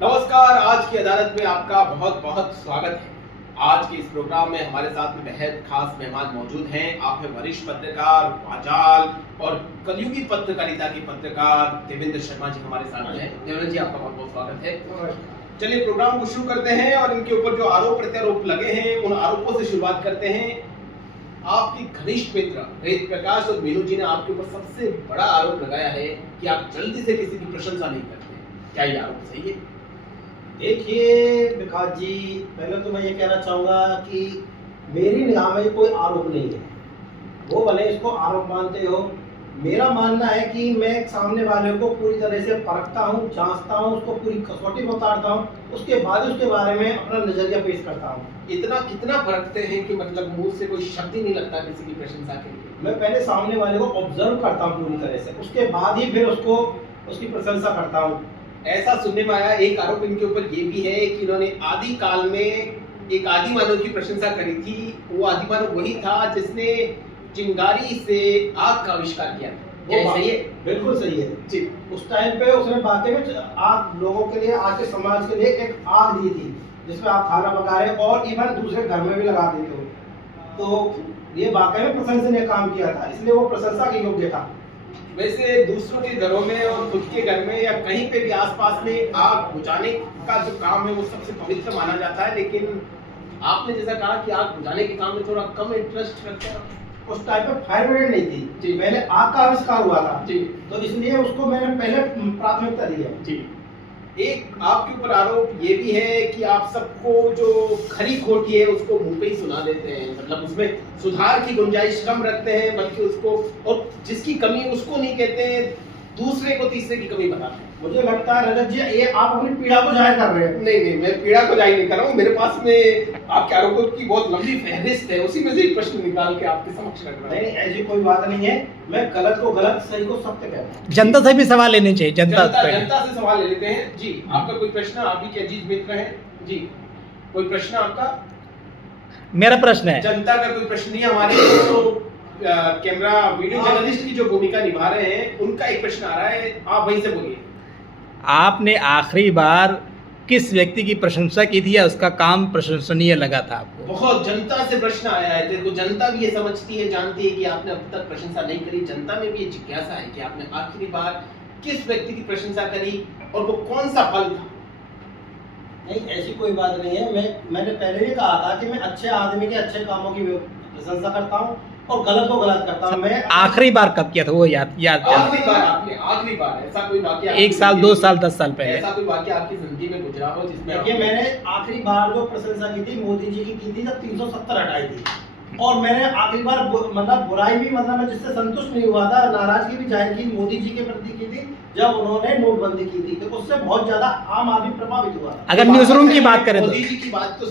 नमस्कार, आज की अदालत में आपका बहुत बहुत स्वागत है। आज के इस प्रोग्राम में हमारे साथ में बेहद खास मेहमान मौजूद हैं। आप हैं वरिष्ठ पत्रकार, वाचाल और कलयुगी पत्रकारिता के पत्रकार देवेंद्र शर्मा जी हमारे साथ में हैं। देवेंद्र जी, आपका बहुत बहुत स्वागत है। चलिए प्रोग्राम को शुरू करते हैं और इनके ऊपर जो आरोप प्रत्यारोप लगे हैं उन आरोपों से शुरुआत करते हैं। आपके घनिष्ठ मित्र वेद प्रकाश और मीनू जी ने आपके ऊपर सबसे बड़ा आरोप लगाया है कि आप जल्दी से किसी की प्रशंसा नहीं करते। क्या ये आरोप सही है? देखिए विकास जी, पहले तो मैं ये कहना चाहूँगा कि मेरी निगाह में कोई आरोप नहीं है। वो भले इसको आरोप मानते हो, मेरा मानना है कि मैं सामने वाले को पूरी तरह से परखता हूँ, जांचता हूँ, उसको पूरी कसौटी में उतारता हूँ, उसके बाद उसके बारे में अपना नजरिया पेश करता हूँ। इतना कितना परखते हैं कि मतलब मुंह से कोई शब्द ही नहीं लगता किसी की प्रशंसा के लिए? मैं पहले सामने वाले को ऑब्जर्व करता हूँ पूरी तरह से, उसके बाद ही फिर उसको उसकी प्रशंसा करता हूँ। ऐसा सुनने में आया, एक आरोप इनके ऊपर ये भी है कि इन्होंने आदि काल में एक आदि मानव की प्रशंसा करी थी। वो आदि मानव वही था जिसने चिंगारी से आग का आविष्कार किया था। क्या ये सही है? बिल्कुल सही है जी। उस टाइम पे उसने वाकई में आग लोगों के लिए, आज के समाज के लिए एक आग दी थी जिसमें आप खाना पका रहे और इवन दूसरे घर में भी लगा देते हो। तो ये वाकई में प्रशंसनीय काम किया था, इसलिए वो प्रशंसा के योग्य था। वैसे दूसरों के घरों में और खुद के घर में या कहीं पे भी आसपास में आग बुझाने का जो काम है वो सबसे पवित्र माना जाता है, लेकिन आपने जैसा कहा कि आग बुझाने के काम में थोड़ा कम इंटरेस्ट रखते हैं। उस टाइम पे फायर ब्रिगेड नहीं थी जी। पहले आग का आविष्कार हुआ था जी। तो इसलिए उसको मैंने पहले प्राथमिकता दी है। जी। एक आपके ऊपर आरोप ये भी है कि आप सबको जो खरी खोटी है उसको मुंह पे ही सुना देते हैं, मतलब उसमें सुधार की गुंजाइश कम रखते हैं, बल्कि उसको, और जिसकी कमी है उसको नहीं कहते हैं, दूसरे को तीसरे की कमी बताते हैं। मुझे लगता है रजत जी, ये आप अपनी पीड़ा को जाहिर कर रहे हैं। नहीं, मैं पीड़ा को जाहिर नहीं कर रहा हूँ। मेरे पास में आपके आरोपों की बहुत लंबी फहरिस्त है, उसी में से एक प्रश्न निकाल के आपके समक्ष रख रहा हूँ। नहीं, ऐसी कोई बात नहीं है। मैं गलत को गलत, सही को सत्य कहता हूँ। जनता से भी सवाल लेने चाहिए। जनता से सवाल ले लेते हैं। जी, आपका कोई प्रश्न? आप भी अजीज मित्र हैं जी, कोई प्रश्न आपका? मेरा प्रश्न है, जनता का कोई प्रश्न नहीं है। हमारे तो कैमरा वीडियो जर्नलिस्ट की जो भूमिका निभा रहे हैं उनका एक प्रश्न आ रहा है, आप वहीं से बोलिए। आपने आखिरी बार किस व्यक्ति की प्रशंसा की थी या उसका काम प्रशंसनीय लगा था आपको? बहुत जनता से प्रश्न आया है। देखो, जनता भी ये समझती है, जानती है कि आपने अब तक प्रशंसा नहीं करी। जनता में भी ये जिज्ञासा है कि आपने आखिरी बार किस व्यक्ति की प्रशंसा करी और वो कौन सा फल था? नहीं, ऐसी कोई बात नहीं है। मैंने पहले भी कहा था कि मैं अच्छे आदमी के अच्छे कामों की प्रशंसा करता हूँ और गलत को गलत करता हूँ। मैं आखिरी बार कब किया था वो याद आखिरी बार आपने, आखिरी बार ऐसा कोई वाकया 1 साल 2 साल 10 साल पहले ऐसा कोई वाकया आपकी जिंदगी में गुजरा हो जिसमें देखिए, मैंने आखिरी बार जो प्रशंसा की थी मोदी जी की थी जब 370 हटाई थी। और मैंने आखिरी बार मतलब बुराई भी, मतलब मैं जिससे संतुष्ट नहीं हुआ था, नाराजगी भी जाहिर की मोदी जी के प्रति की थी जब उन्होंने नोटबंदी की थी। तो उससे बहुत ज्यादा आम आदमी प्रभावित हुआ था। अगर न्यूज रूम की बात करें तो मोदी जी की बात तो